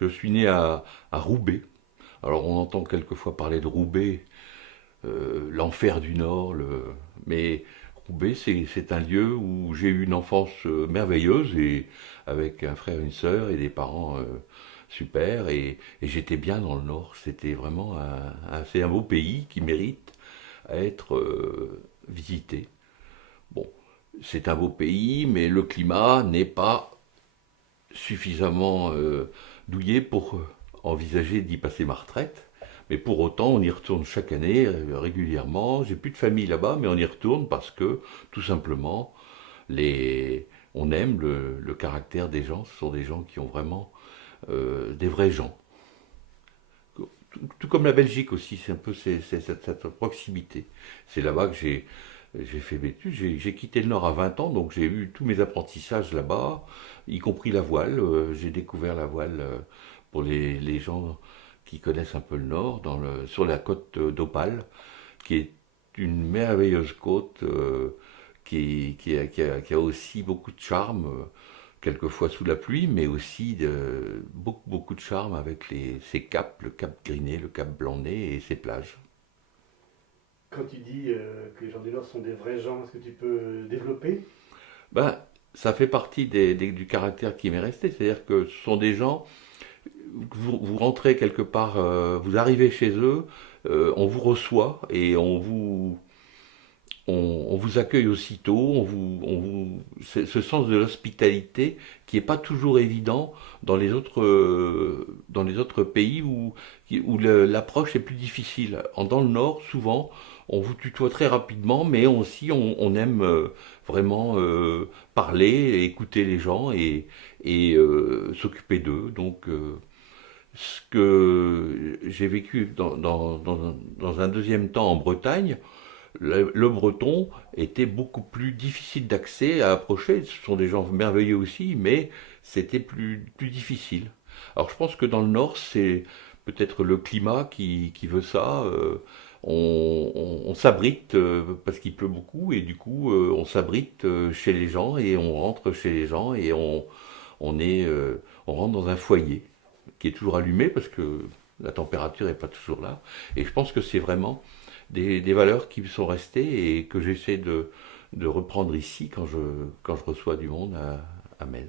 Je suis né à Roubaix. Alors on entend quelquefois parler de Roubaix, l'enfer du Nord, mais Roubaix c'est un lieu où j'ai eu une enfance merveilleuse et avec un frère, une sœur et des parents super et j'étais bien dans le Nord. C'était vraiment c'est un beau pays qui mérite à être visité. Bon, c'est un beau pays, mais le climat n'est pas suffisamment douillet pour envisager d'y passer ma retraite. Mais pour autant, on y retourne chaque année régulièrement. J'ai plus de famille là-bas, mais on y retourne parce que tout simplement, on aime le caractère des gens. Ce sont des gens qui ont vraiment des vrais gens. Tout comme la Belgique aussi, c'est un peu cette proximité. C'est là-bas que j'ai fait mes études. J'ai quitté le Nord à 20 ans, donc j'ai eu tous mes apprentissages là-bas, y compris la voile. J'ai découvert la voile pour les gens qui connaissent un peu le Nord, sur la côte d'Opale, qui est une merveilleuse côte qui a aussi beaucoup de charme, quelquefois sous la pluie, mais aussi beaucoup de charme avec ses caps, le cap Griné, le cap Blanc-Nez et ses plages. Quand tu dis que les gens du Nord sont des vrais gens, est-ce que tu peux développer? Ben, ça fait partie du caractère qui m'est resté, c'est-à-dire que ce sont des gens, vous rentrez quelque part, vous arrivez chez eux, on vous reçoit et on vous accueille aussitôt, ce sens de l'hospitalité qui n'est pas toujours évident dans les autres pays où l'approche est plus difficile. Dans le Nord, souvent, on vous tutoie très rapidement, mais aussi on aime vraiment parler, et écouter les gens et s'occuper d'eux. Donc, ce que j'ai vécu dans un deuxième temps en Bretagne, le breton était beaucoup plus difficile d'accès, à approcher. Ce sont des gens merveilleux aussi, mais c'était plus difficile. Alors je pense que dans le nord, c'est peut-être le climat qui veut ça. On s'abrite parce qu'il pleut beaucoup et du coup on s'abrite chez les gens et on rentre chez les gens et on rentre dans un foyer qui est toujours allumé parce que la température n'est pas toujours là. Et je pense que c'est vraiment des valeurs qui me sont restées et que j'essaie de reprendre ici quand je reçois du monde à Metz.